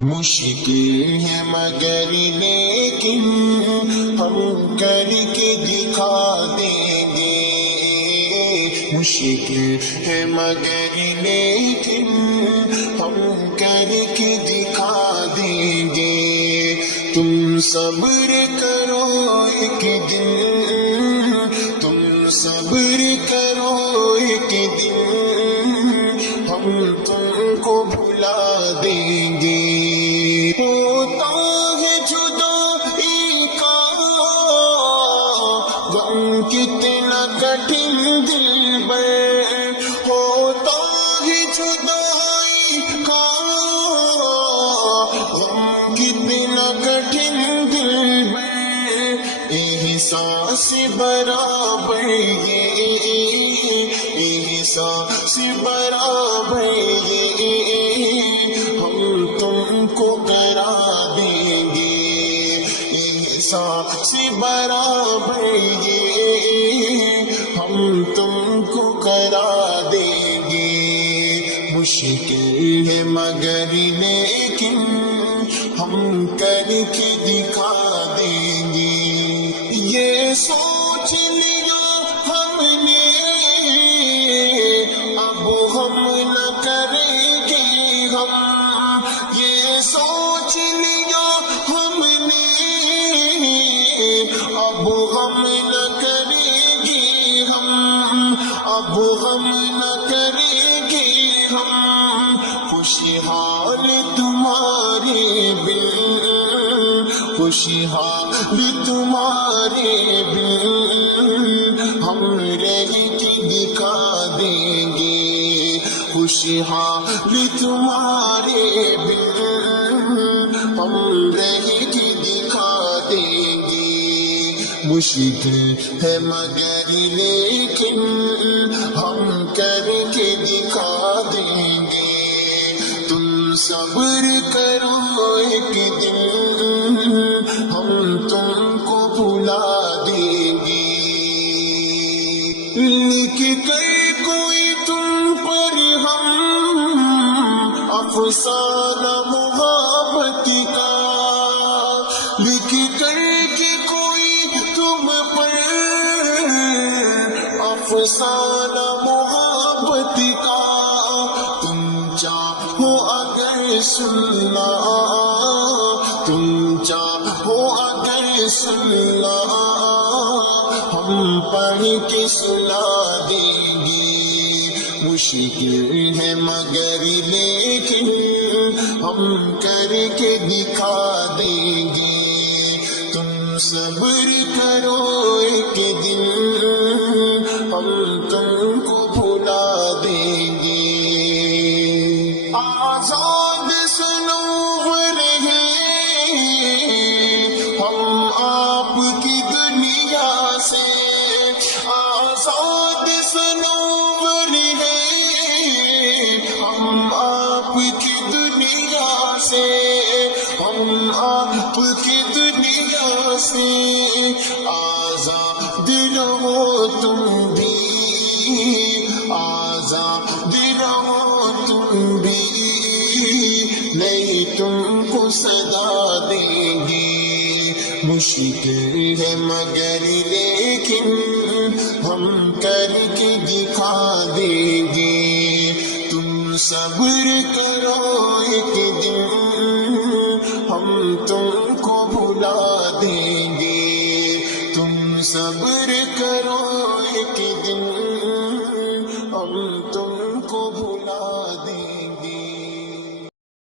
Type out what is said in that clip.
مشکل ہے مگر لیکن ہم کر کے دکھا دیں گے، مشکل ہے مگر لیکن ہم کر کے دکھا دیں گے۔ تم صبر کرو ایک دن، تم صبر کرو ایک دن، ہم تم کو بھلا دیں گے۔ ہوتا ہے جدائی کا غم کتنا کٹھن دل پر، ہوتا ہے جدائی کا غم کتنا کٹھن دل پر، احساس برابر یہ احساس برابر یہ ہم تم کو کرا دیں گے، احساس برابر یہ ہم تم کو کرا دیں گے۔ مشکل ہے مگر لیکن ہم کر کے دکھا دیں گے۔ یہ سوچ لیا ہم نے اب ہم نہ کریں گے، ہم یہ سوچ لیا ہم نے اب ہم نہ کریں گے، ہم اب ہم نہ کریں گے، ہم خوشحال تمہارے بن، خوشحال تمہارے بن ہم رہ کے دکھا دیں گے، خوشحال تمہارے بن ہم رہ کے دکھا دیں گے۔ مشکل ہے مگر لیکن ہم کر کے دکھا دیں گے۔ تم صبر کرو ایک دن، ہم تم کو بھلا دیں گے۔ لکھ کر کوئی تم پر ہم افسانہ محبت کا، لکھ کر کے کوئی تم پر افسانہ محبت کا، تم چاہو اگر سننا، تم چاہو اگر سننا، ہم پڑھ کے سنا دیں گے۔ مشکل ہے مگر لیکن ہم کر کے دکھا دیں گے۔ تم صبر کرو ایک دن، ہم تم کو بھلا دیں گے۔ آزاد سنور ہیں ہم آپ کی دنیا سے، آزاد سنور ہیں ہم آپ کی دنیا سے، ہم آپ کی دنیا سے۔ آزاد رہو تم بھی، آزاد رہو تم بھی، نہیں تم کو صدا دیں گے۔ مشکل ہے مگر لیکن ہم کر کے دکھا دیں گے۔ تم صبر کرو ایک دن، ہم تم کو بھلا دیں گے۔ تم صبر کرو ایک دن، ہم تم کو بھلا دیں گے۔